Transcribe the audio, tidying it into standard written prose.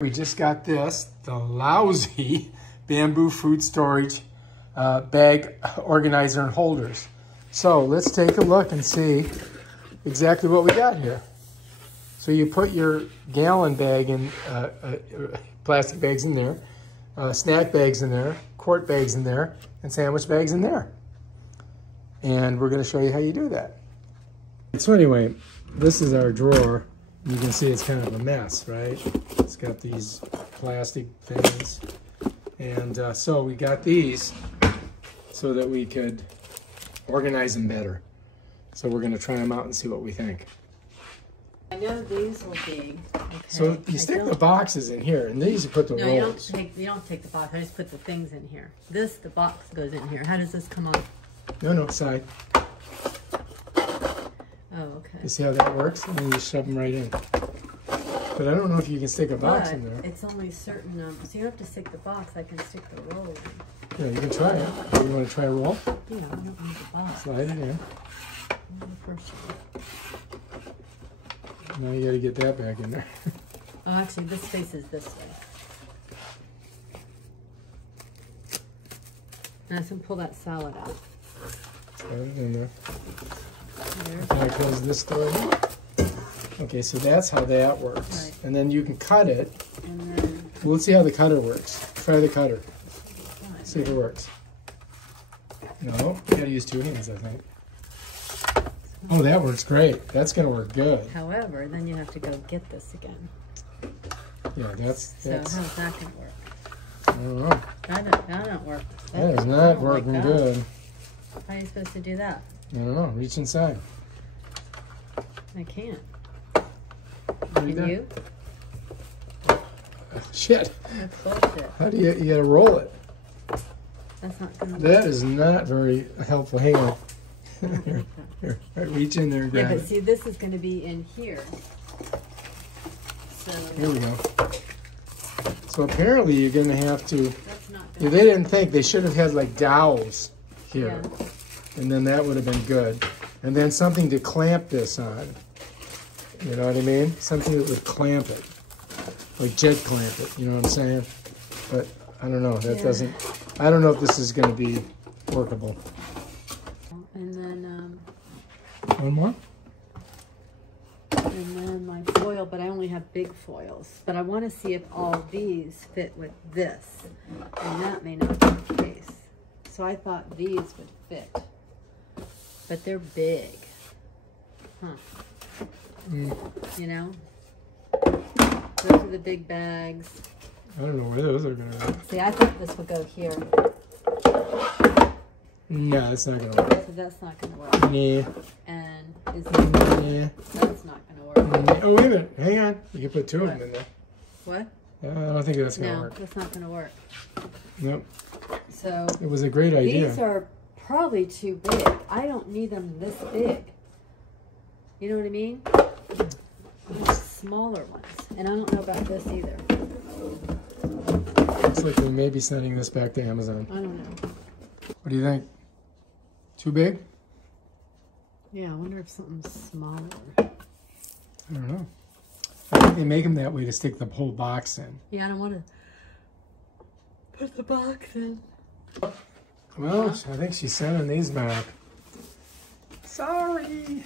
We just got this, the lousy bamboo food storage bag organizer and holders. So let's take a look and see exactly what we got here. So you put your gallon bag in, plastic bags in there, snack bags in there, quart bags in there, and sandwich bags in there. And we're going to show you how you do that. So anyway, this is our drawer. You can see it's kind of a mess, right? It's got these plastic things. And so we got these so that we could organize them better. So we're going to try them out and see what we think. I know these will be. Okay. So you stick the boxes in here, and these you put the rolls. You don't take the box. I just put the things in here. The box goes in here. How does this come on? No, side. Oh, okay. You see how that works? And then you shove them right in. But I don't know if you can stick a box in there. It's only certain, so you don't have to stick the box. I can stick the roll in. Yeah, you can try it. You want to try a roll? Yeah, I don't need the box. Slide it in. The first one. Now you got to get that back in there. Oh, actually, this faces this way. Now I can pull that salad out. Slide it in there. There. Can I close this door? Okay, so that's how that works. Right. And then you can cut it. And then... Well, let's see how the cutter works. Try the cutter. See if it works. No, you gotta use two hands, I think. Oh, that works great. That's gonna work good. However, then you have to go get this again. Yeah, that's... So how's that gonna work? I don't know. That don't work. That is not working good. How are you supposed to do that? I don't know. Reach inside. I can't. Can you? Oh, shit. That's bullshit. How do you gotta roll it? That's not gonna work. That is not very helpful. Hang on. Here, reach in there and grab but it. see, this is going to be in here. So Here we go. So apparently you're going to have to... That's not Yeah, they didn't think. They should have had like dowels here. Yeah. And then that would have been good. And then something to clamp this on. You know what I mean? Something that would clamp it. Like jet clamp it. You know what I'm saying? But I don't know. That doesn't... I don't know if this is going to be workable. And then... One more? And then my foil, but I only have big foils. But I want to see if all these fit with this. And that may not be the case. So I thought these would fit. But they're big. Huh. You know? Those are the big bags. I don't know where those are going to go. See, I thought this would go here. No, it's not going to work. So that's not going to work. Yeah. And Yeah. that's not going to work. Oh, wait a minute. Hang on. You can put two of them in there. What? I don't think that's going to work. No, that's not going to work. Nope. So It was a great idea. these are probably too big. I don't need them this big. You know what I mean? I want smaller ones. And I don't know about this either. Looks like we may be sending this back to Amazon. I don't know. What do you think? Too big? Yeah, I wonder if something's smaller. I don't know. I think they make them that way to stick the whole box in. Yeah, I don't want to put the box in. Well, I think she's sending these back. Sorry.